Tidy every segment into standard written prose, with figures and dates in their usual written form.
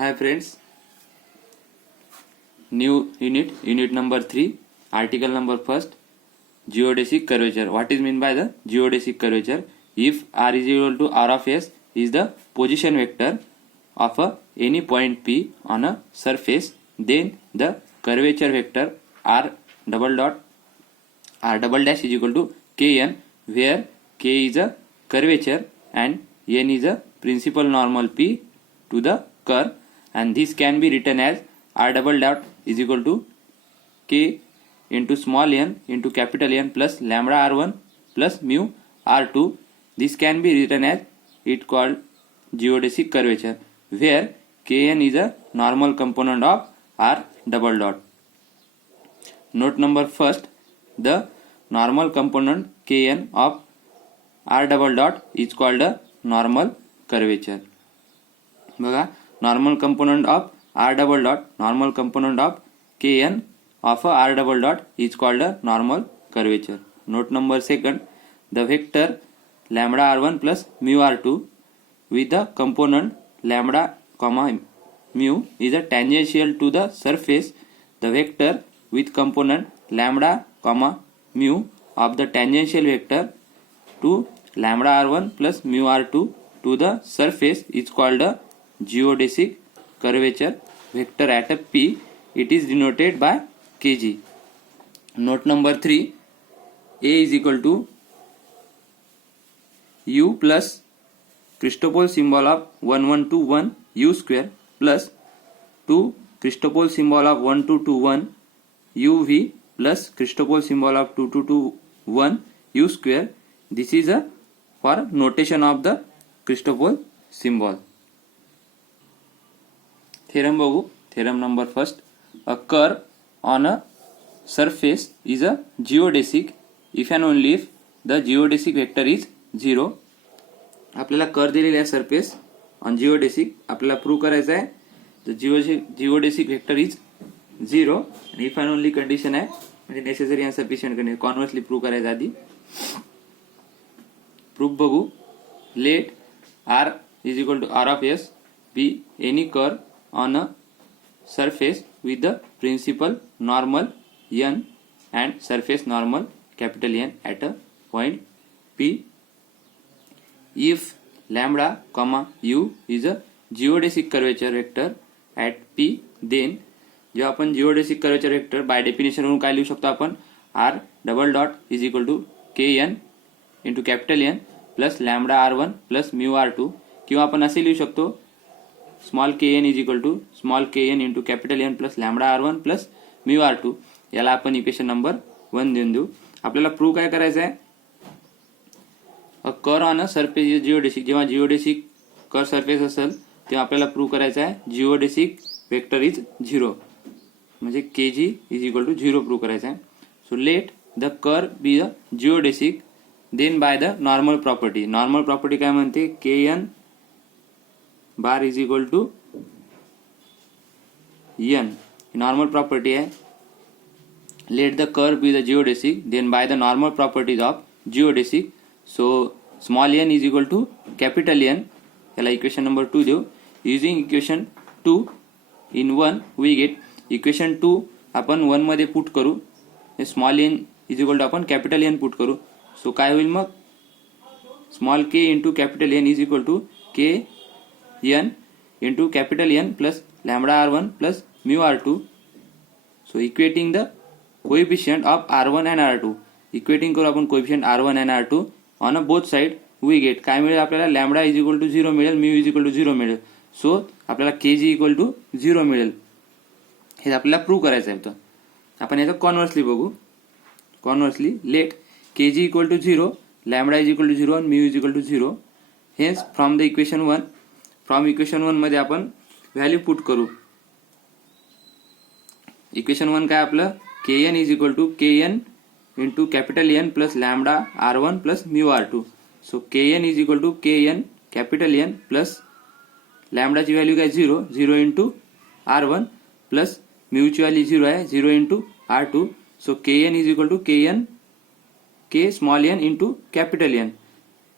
Hi friends, new unit number 3, article number 1st, geodesic curvature. What is meant by the geodesic curvature? If r is equal to r of s is the position vector of any point P on a surface, then the curvature vector r double dash is equal to kn, where k is a curvature and n is a principal normal P to the curve, and this can be written as r double dot is equal to k into small n into capital N plus lambda r1 plus mu r2. This can be written as it called geodesic curvature, where kn is a normal component of r double dot. Note number first, the normal component kn of r double dot is called a normal curvature. बघा, normal component of r double dot, normal component of kn of r double dot is called a normal curvature. Note number second, the vector lambda r1 plus mu r2 with the component lambda comma mu is a tangential to the surface. The vector with component lambda comma mu of the tangential vector to lambda r1 plus mu r2 to the surface is called a geodesic curvature vector at a P. It is denoted by kg. Note number 3, A is equal to u plus Christopole symbol of 1121 u square plus 2 Christopole symbol of 1221 uv plus Christopole symbol of 2221 u square. This is a for notation of the Christopole symbol. Theorem बघू. Theorem number first, a curve on a surface is a geodesic if and only if the geodesic vector is 0. आपल्याला curve दिलेला आहे surface on जिओडेसिक, आपल्याला prove करायचं आहे the जिओडेसिक vector is 0 आणि if and only condition आहे, म्हणजे necessary and sufficient condition. Conversely prove करायचं आधी. प्रूफ बघू. Let r is equal to r of s be any curve on a surface with the principal normal n and surface normal capital N at a point P. If lambda comma u is a geodesic curvature vector at P, then जेव्हा आपण geodesic curvature vector by definition वरून काय लिहू शकतो आपण, r double dot is equal to kn into capital N plus lambda r1 plus mu r2, किंवा आपण असे लिहू शकतो small kn is equal to small kn into capital N plus lambda r1 plus mu r2. याला आपण equation number 1 देऊन देऊ. आपल्याला प्रूव्ह काय करायचं आहे, a curve on a surface is geodesic. जेव्हा जिओडेसिक कर्व सरफेस असेल तेव्हा आपल्याला प्रूव्ह करायचं आहे जिओडेसिक वेक्टर इज 0, म्हणजे kg is equal to 0 prove करायचं आहे. So let the curve be a geodesic then by the normal property. Normal property काय म्हणते, kn bar is equal to n. Normal property आहे. Let the curve be the geodesic then by the normal properties of geodesic. So small n is equal to capital N. याला equation number 2 देऊ. Using equation 2 in 1 we get equation 2 आपण 1 मध्ये put करू. Small n is equal to आपण capital N put करू. So काय होईल मग, small k into capital N is equal to k n into capital N plus lambda r1 plus mu r2. So equating the coefficient of r1 and r2. Equating करू आपण coefficient r1 and r2 on a both side we get काय मिळेल आपल्याला, lambda is equal to 0 मिळेल, mu is equal to 0 मिळेल. So आपल्याला kg equal to 0 मिळेल. हे आपल्याला प्रूव्ह करायचं आहे. आपण याचं कॉन्व्हर्सली बघू. Conversely let kg equal to 0, lambda is equal to 0 आणि mu is equal to 0. Hence from the equation 1, from equation 1 मध्ये आपण व्हॅल्यू पुट करू. इक्वेशन 1 काय आपलं, kn is equal to kn into capital N plus lambda r1 plus mu r2. So kn is equal to kn capital N plus लॅम्बडाची value काय 0 into r1 plus म्यूची value 0 आहे, 0 into r2. So kn is equal to kn k small n into capital N.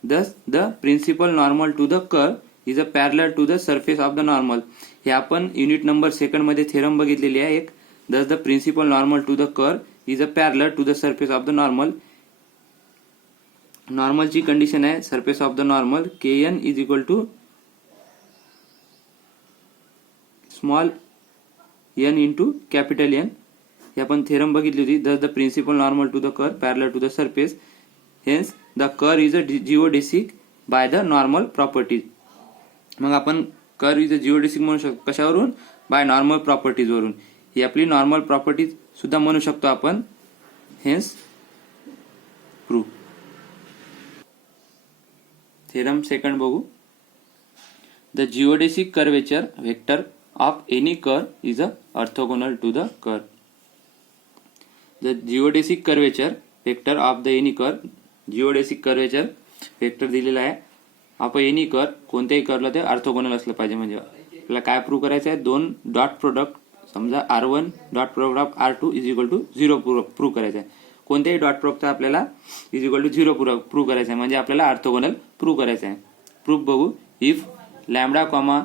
Thus the principal normal to the curve is a parallel to the surface of the normal. हे आपण unit number second मध्ये theorem बघितलेली आहे एक. thus the principal normal to the curve is a parallel to the surface of the normal. Normal ची condition आहे surface of the normal kn is equal to small n into capital N. हे आपण theorem बघितली होती. thus the principal normal to the curve parallel to the surface, hence the curve is a geodesic by the normal properties. मग आपण curve is a जिओडेसिक म्हणू शकतो कशावरून? By normal properties वरून. ही आपली नॉर्मल प्रॉपर्टीज सुद्धा म्हणू शकतो आपण. Hence proof. थेरम सेकंड बघू. The geodesic curvature vector of any curve is a orthogonal to the curve. The geodesic curvature vector of the any curve. Geodesic curvature vector दिलेला आहे. आपण एनी कर्व कोणत्याही कर्वला ते ऑर्थोगोनल असलं पाहिजे. म्हणजे आपल्याला काय प्रूव्ह करायचं आहे? दोन डॉट प्रोडक्ट समजा R1 dot product of R2 is equal to 0 prove करायचं आहे. कोणत्याही डॉट प्रोडक्टचा आपल्याला इज इक्वल टू 0 प्रूव्ह करायचं आहे. म्हणजे आपल्याला ऑर्थोगोनल प्रूव्ह करायचं आहे. प्रूफ बघू. If lambda comma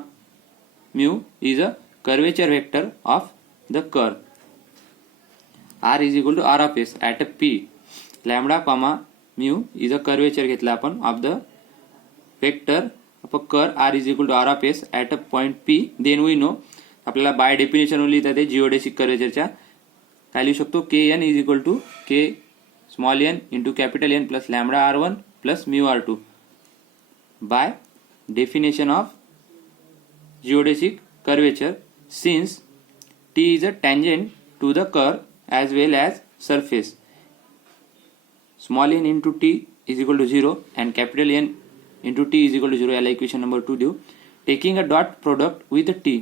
mu is a curvature vector of the curve R is equal to R of S at a P. Lambda comma mu is a curvature घेतला आपण of the vector of curve R is equal to R of S at a point P. Then we know आपल्याला by definition लिहिता ते geodesic कर्वेचरच्या काय लिहू शकतो? kn is equal to k small n into capital N plus lambda R1 plus mu R2 by definition of geodesic curvature since T is a tangent to the curve as well as surface. Small n into T is equal to 0 and capital N into T is equal to 0. याला equation number 2 देऊ. Taking a dot product with T.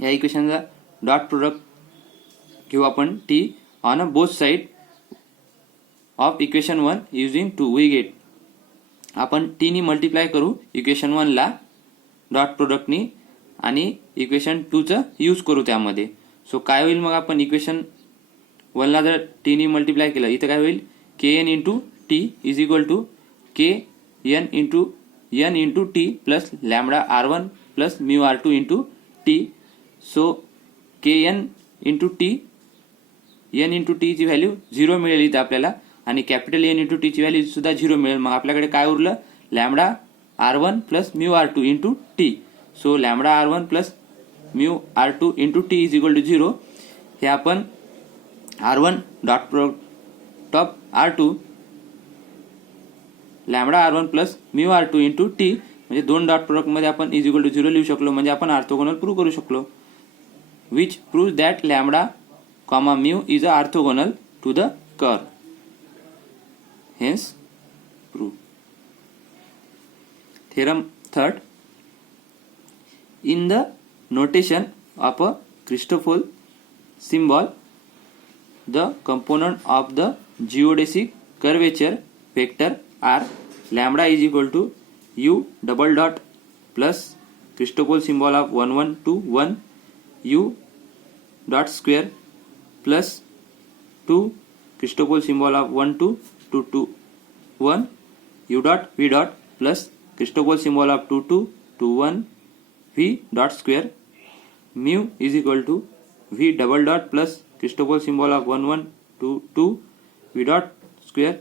या इक्वेशनचा dot product घेऊ आपण T on a both side of equation 1 using 2 we get. आपण T नी multiply करू equation 1 ला डॉट प्रोडक्टनी आणि इक्वेशन 2 चा यूज करू त्यामध्ये. सो काय होईल मग? आपण इक्वेशन 1 ला जर T नी मल्टिप्लाय केलं इथं काय होईल? kn into T is equal to kn into n into T plus lambda R1 plus mu R2 into T. So kn into T n into T ची व्हॅल्यू 0 मिळेल इथं आपल्याला आणि कॅपिटल N इंटू T ची value सुद्धा 0 मिळेल. मग आपल्याकडे काय उरलं? Lambda R1 plus mu R2 into T. So lambda R1 plus mu R2 into T is equal to 0. हे आपण R1 dot product of R2 lambda R1 plus mu R2 into T म्हणजे दोन डॉट प्रोडक्ट मध्ये आपण is equal to 0 लिहू शकलो. म्हणजे आपण ऑर्थोगोनल प्रूव्ह करू शकलो. Which prove that lambda comma mu is a orthogonal to the curve. Hence prove. Theorem third. In the notation of a Christoffel symbol, the component of the geodesic curvature vector are lambda is equal to u double dot plus Christoffel symbol of 1 1 2 1 u dot square plus 2 Christoffel symbol of 1 2 2 2 1 u dot v dot plus Christoffel symbol of 2 2 2 1 v dot square. Mu is equal to v double dot plus Christoffel symbol of 1 1 2 2 v dot square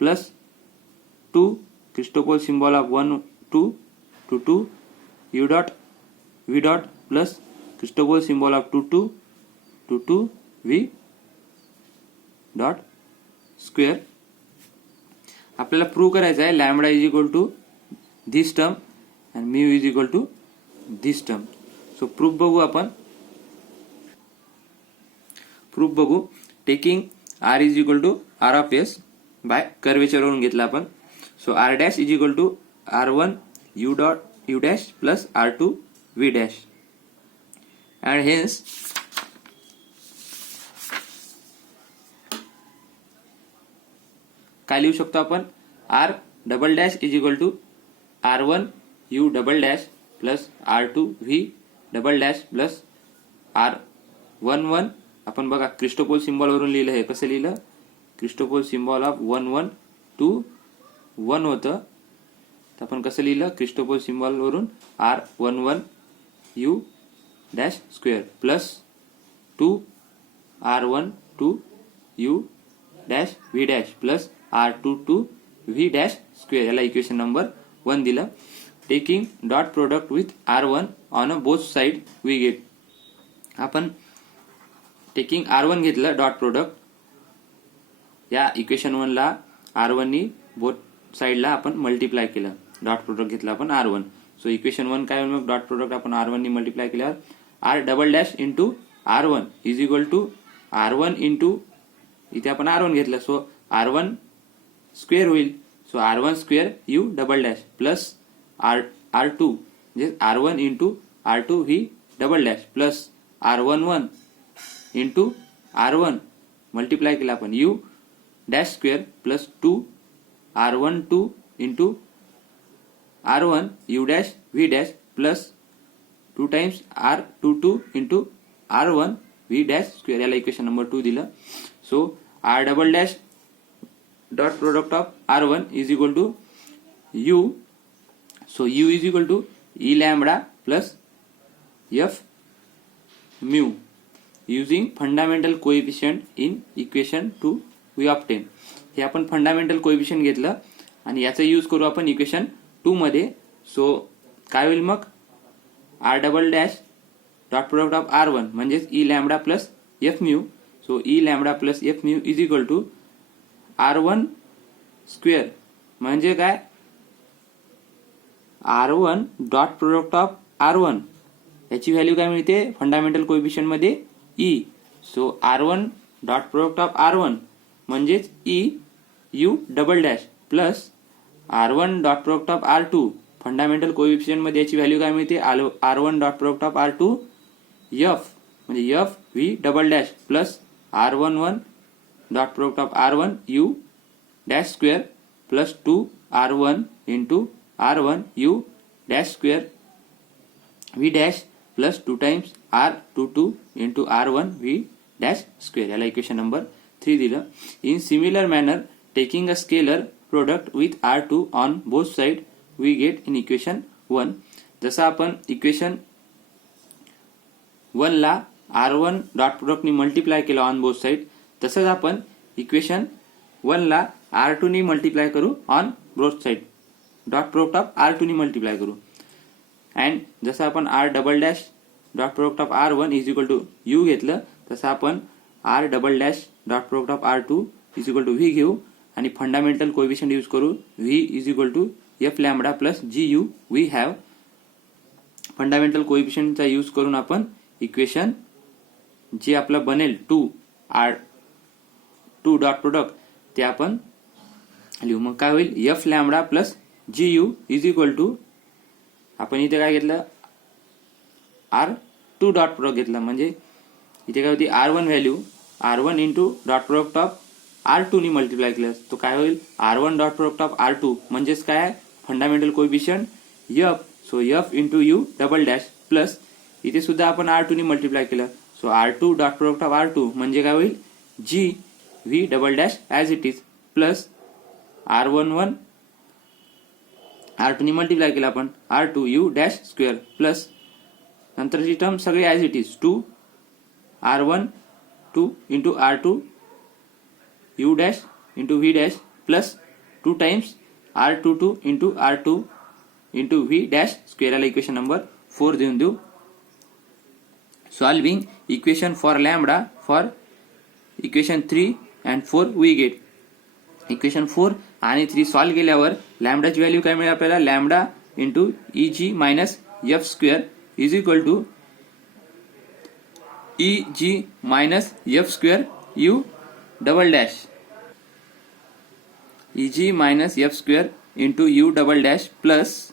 plus 2 Christoffel symbol of 1 2 2 2 u dot v dot plus Christoffel symbol of 2 2 2 2 v dot square. आपल्याला prove करायचं आहे lambda is equal to this term आणि mu is equal to this term. So proof बघू आपण. Proof बघू. Taking R is equal to R of S by curvature वरून घेतला आपण. So R dash is equal to R1 U dot U dash plus R2 V dash and hence काय लिहू शकतो आपण? R double dash is equal to R1 U double dash plus R2 V double dash plus R11. आपण बघा क्रिस्टोफोल symbol वरून लिहिलं. हे कसं लिहिलं? क्रिस्टोफोल सिम्बॉल ऑफ 1 1 2 1 होतं. तर आपण कसं लिहिलं? क्रिस्टोफोल सिम्बॉल वरून R11 U dash square plus 2r1 two u dash v dash plus r2 two v dash square, याला इक्वेशन नंबर 1 दिलं. Taking dot product with r1 on a both side we get. आपण taking r1 घेतलं dot product, या equation 1 ला r1 नी both साइडला आपण multiply केलं, डॉट प्रोडक्ट घेतलं आपण r1. सो इक्वेशन 1 काय होईल मग, डॉट प्रोडक्ट आपण r1 नी मल्टिप्लाय केल्यावर r double dash into r1 is equal to r1 into, इथे आपण r1 घेतलं सो r1 स्क्वेअर होईल. So r1 square u double dash plus r2 म्हणजे r1 into r2 v double dash plus r11 into r1 multiply केला आपण u dash square plus 2 r12 into r1 u dash v dash plus 2 times r22 into r1 v dash square, याला equation number 2 दिलं. So r double dash dot product of r1 is equal to u. So u is equal to e lambda plus f mu. Using fundamental coefficient in equation 2 we obtain. हे आपण fundamental coefficient घेतलं आणि याचा use करू आपण equation 2 मध्ये. So काय होईल मग, r double dash dot product of r1 म्हणजेच e lambda plus f mu. So e lambda plus f mu is equal to r1 square म्हणजे काय, r1 dot product of r1 याची व्हॅल्यू काय मिळते फंडामेंटल कोएफिशिएंट मध्ये e. So r1 dot product of r1 म्हणजेच e u double dash plus r1 dot product of r2 fundamental coefficient मध्ये याची value काय मिळते r1 dot product of r2 f म्हणजे f v double dash plus r11 dot product of r1 u dash square plus 2 r1 into r1 u dash square v dash plus 2 times r22 into r1 v dash square, याला equation number 3 दिलं. In similar manner taking a scalar product with r2 on both side we get in equation 1. जसं आपण equation 1 ला r1 dot product नी multiply केला on both side, तसंच आपण equation 1 ला r2 नी मल्टिप्लाय करू on both side, dot product of r2 नी मल्टिप्लाय करू. अँड जसं आपण r double dash dot product of r1 is equal to u घेतलं, तसं आपण r double dash dot product of r2 is equal to v घेऊ आणि fundamental coefficient use करू. v is equal to f lambda plus gu. We have fundamental कोएफिशिएंटचा use करून आपण equation जे आपलं बनेल 2 डॉट प्रोडक्ट ते आपण लिहू. मग काय होईल, f lambda plus gu is equal to, आपण इथे काय घेतलं r2 डॉट प्रोडक्ट घेतला, म्हणजे इथे काय होती r1 value r1 into dot product of r2 नी मल्टिप्लाय केलं, तो काय होईल r1 dot product of r2 म्हणजेच काय fundamental coefficient f. So f into u double dash plus इथे सुद्धा आपण r2 नी मल्टिप्लाय केलं, so r2 dot product of r2 म्हणजे काय होईल g v double dash as it is plus r11 r2 नी मल्टिप्लाय केला आपण r2 u dash square plus नंतरची टर्म सगळे as it is 2 r1 2 into r2 u dash into v dash plus 2 times r22 into r2 into v dash square, याला equation number 4 देऊन देऊ. Solving equation for lambda for equation 3 and 4 we get. Equation 4 आणि 3 solve केल्यावर लॅम्बडाची value काय मिळेल आपल्याला, lambda into eg minus F square is equal to eg minus F square U double dash, eg minus F square into U double dash plus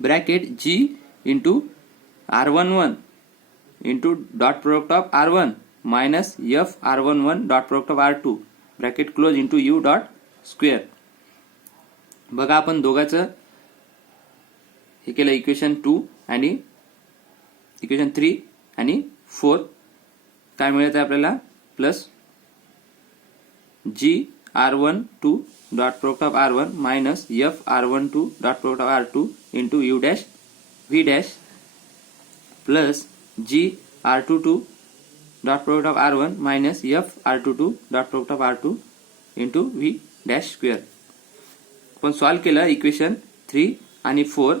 bracket g into r11 into dot product of r1 minus F r11 dot product of r2 bracket close into U dot square. बघा आपण दोघांचं हे केलं equation 2 आणि equation 3 आणि 4 काय मिळत आहे आपल्याला, plus g r12 dot product of r1 minus F r12 dot product of r2 into you dash v dash plus G R22 dot product of R1 minus F R22 dot product of R2 into V dash square. आपण solve केलं equation 3 आणि 4.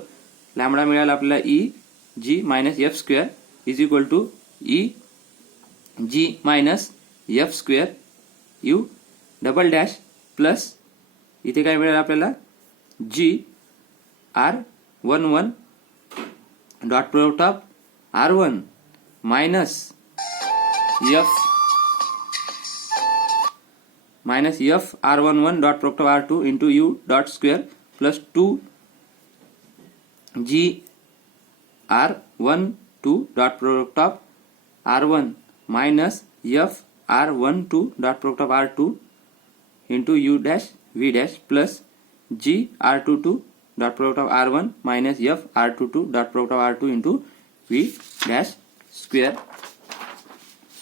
Lambda मिळाला आपल्याला E G minus F square is equal to E G minus F square U double dash plus इथे काय मिळालं आपल्याला G R11 dot product of R1 minus F R11 dot product of R2 into U dot square plus 2 G R12 dot product of R1 minus F R12 dot product of R2 into U dash V dash plus G R22 dot product of R1 minus F R22 dot product of R2 into V dash square.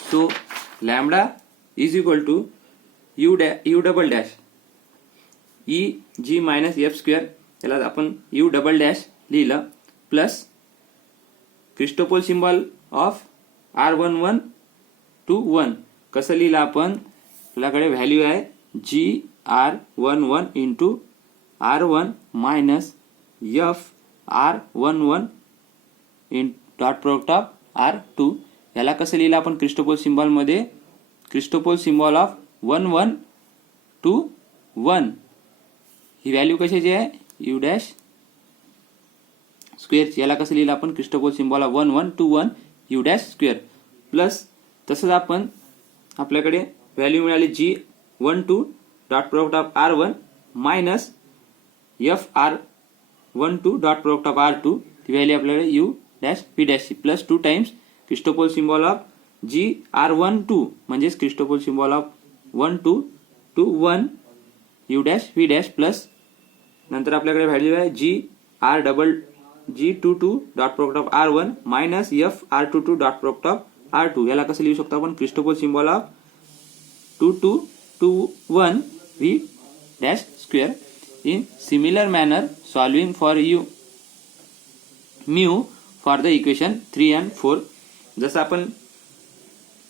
So lambda is equal to U double dash E G minus F square याला आपण U double dash लिहिलं plus Christopher symbol of R11 to 1 कसं लिहिलं आपण आपल्याकडे value आहे G R11 into R1 minus F R11 in dot product of R2 याला कसं लिहिलं आपण क्रिस्टोफर सिम्बॉल मध्ये Christopher symbol of 11 to 1 he value कशाची आहे U डॅश स्क्वेअर याला कसं लिहिलं आपण Christopher symbol of 11 to 1 U dash square plus तसंच आपण आपल्याकडे व्हॅल्यू मिळाली G12 dot product of R1 minus F R12 dot product of R2 ती व्हॅल्यू आपल्याकडे U dash P dash plus 2 times Christopher symbol of G R12 म्हणजेच Christopher symbol of 12 to 1 U dash V dash plus नंतर आपल्याकडे value आहे G22 dot product of R1 minus F R22 dot product of R2 याला कसं लिहू शकतो आपण Christopher symbol of 22 to 1 V dash square. In similar manner, solving for mu for the equation 3 and 4. जसं आपण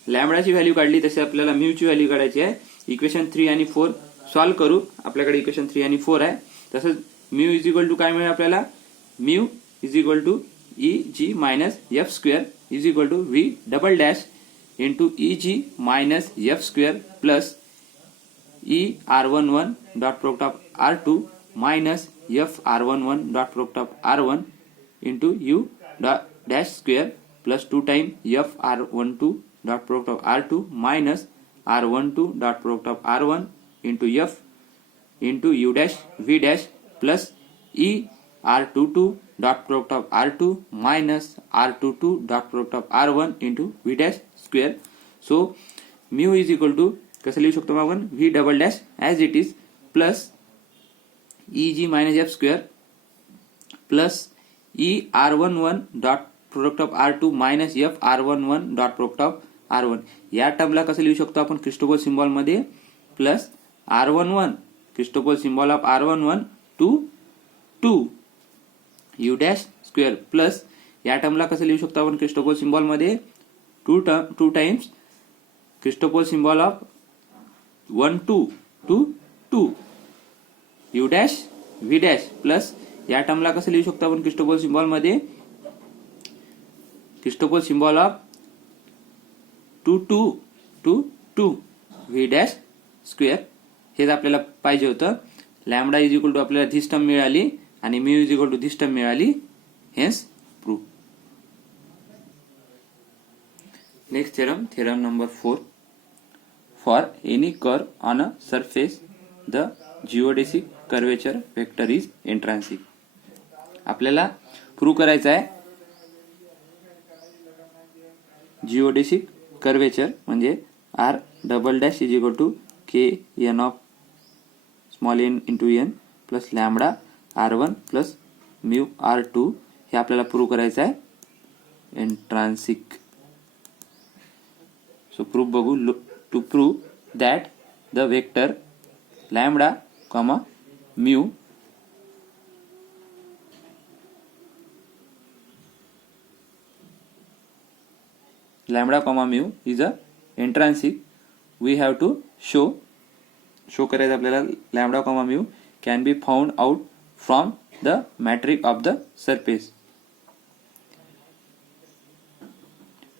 लॅम्बडाची व्हॅल्यू काढली तसे आपल्याला म्यू ची व्हॅल्यू काढायची आहे. इक्वेशन 3 आणि 4 सॉल्व करू. आपल्याकडे इक्वेशन 3 आणि 4 आहे. तसंच म्यू इज इक्वल टू काय मिळेल आपल्याला mu is equal to E G minus F square is equal to V double dash into E G minus F square plus E R11 dot product of R2 minus F R11 dot product of R1 into U dash square plus 2 times F R12 dot product of R2 minus R12 dot product of R1 into F into U dash V dash plus E R22 dot product of R2 minus R22 dot product of R1 into V dash square. So mu is equal to कसं लिहू शकतो आपण V double dash as it is plus E G minus F square plus E R11 dot product of R2 minus F R11 dot product of R1 या टर्मला कसं लिहू शकतो आपण क्रिस्टोफर सिम्बॉल मध्ये plus R11 Christoffel symbol of R11 to 2 U dash square plus या टर्मला कसं लिहू शकतो आपण क्रिस्टोफर सिम्बॉल मध्ये 2 times Christopher symbol of 1 2 2 2 U dash V dash plus या टर्मला कसं लिहू शकतो आपण क्रिस्टोफर सिम्बॉल मध्ये Christopher symbol of 2 2 2 2 V dash square हेच आपल्याला पाहिजे होतं. लॅम्बडा इज इक्वल टू आपल्याला धिस टर्म मिळाली आणि mu is equal to this term मिळाली. Hence proof. Next theorem number 4. For any curve on a surface, the geodesic curvature vector is intrinsic. आपल्याला prove करायचं आहे जिओडेसिक कर्वेचर म्हणजे R double dash is equal to K N of small N into N plus lambda R1 plus mu R2 हे आपल्याला prove करायचं आहे intrinsic. So proof बघू. To prove that the vector lambda comma mu lambda comma mu is a intrinsic, we have to show करायचं आपल्याला lambda comma mu can be found out from the matrix of the surface.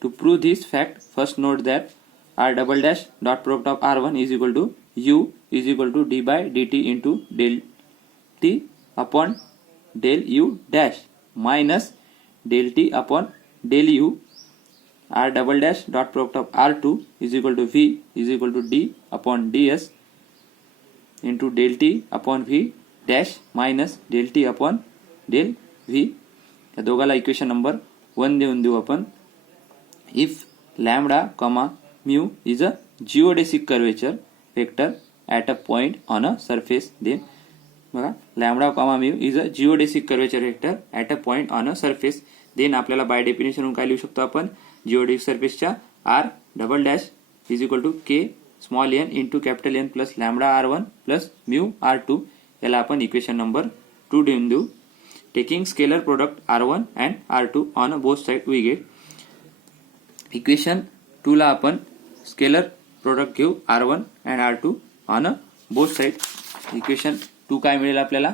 To prove this fact, first note that r double dash dot product of r1 is equal to u is equal to d by dt into del t upon del u dash minus del t upon del u. R double dash dot product of r2 is equal to v is equal to d upon ds into del t upon v dash minus del t upon del v. या दोघाला equation number 1 देऊन देऊ आपण. If lambda comma mu is a geodesic curvature vector at a point on a surface, then बघा lambda comma mu is a geodesic curvature vector at a point on a surface, then आपल्याला by definition काय लिहू शकतो आपण, geodesic सरफेसच्या R double dash is equal to k small N into capital N plus lambda r1 plus mu r2. याला आपण equation number 2 देऊन देऊ. Taking scalar product r1 and r2 on both side we get. Equation 2 ला आपण scalar product घेऊ r1 and r2 on both side. Equation 2 काय मिळेल आपल्याला,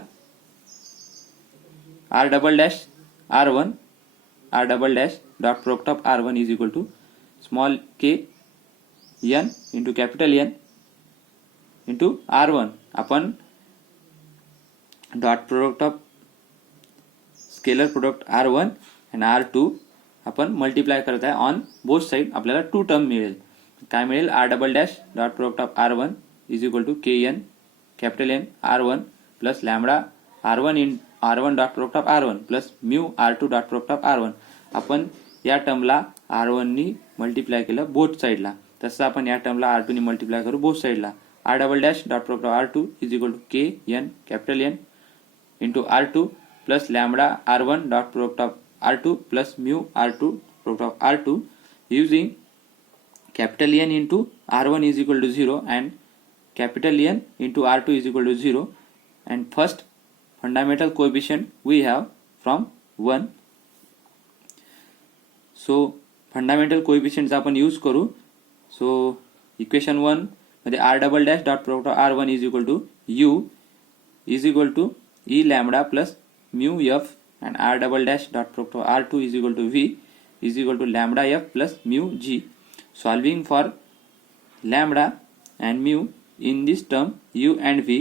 r double dash r1 r double dash dot product of r1 is equal to small k n into capital N into r1. आपण dot product of scalar product r1 and r2 आपण multiply करत आहे on both side, आपल्याला 2 term मिळेल. काय मिळेल, r double dash dot product of r1 is equal to K N capital N r1 plus lambda r1 in r1 dot product of r1 plus mu r2 dot product of r1. आपण या टर्मला r1 नी multiply केलं both साइडला, तसं आपण या टर्मला r2 नी multiply करू बोथ साइडला. r double dash dot product of r2 is equal to K N capital N into r2 plus lambda r1 dot product of r2 plus mu r2 product of r2 using capital N into r1 is equal to 0 and capital N into r2 is equal to 0, and first fundamental coefficient we have from 1. So fundamental coefficients आपण use करू. So equation 1 मध्ये r double dash dot product of r1 is equal to u is equal to e lambda plus mu f and r double dash dot product of r2 is equal to v is equal to lambda f plus mu g. Solving for lambda and mu in this term u and v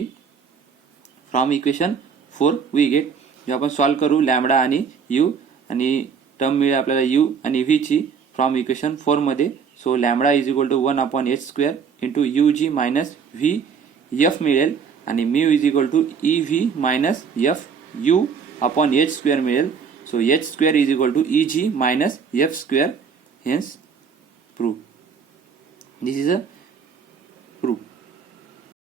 from equation 4 we get. जो आपण solve करू lambda आणि u आणि term मिळेल आपल्याला u आणि v ची from equation 4 मध्ये. So lambda is equal to 1 upon h square into U G minus V F मिळेल आणि mu is equal to E V minus F U upon h square मिळेल. So h square is equal to eg minus f square, hence proof. This is a proof.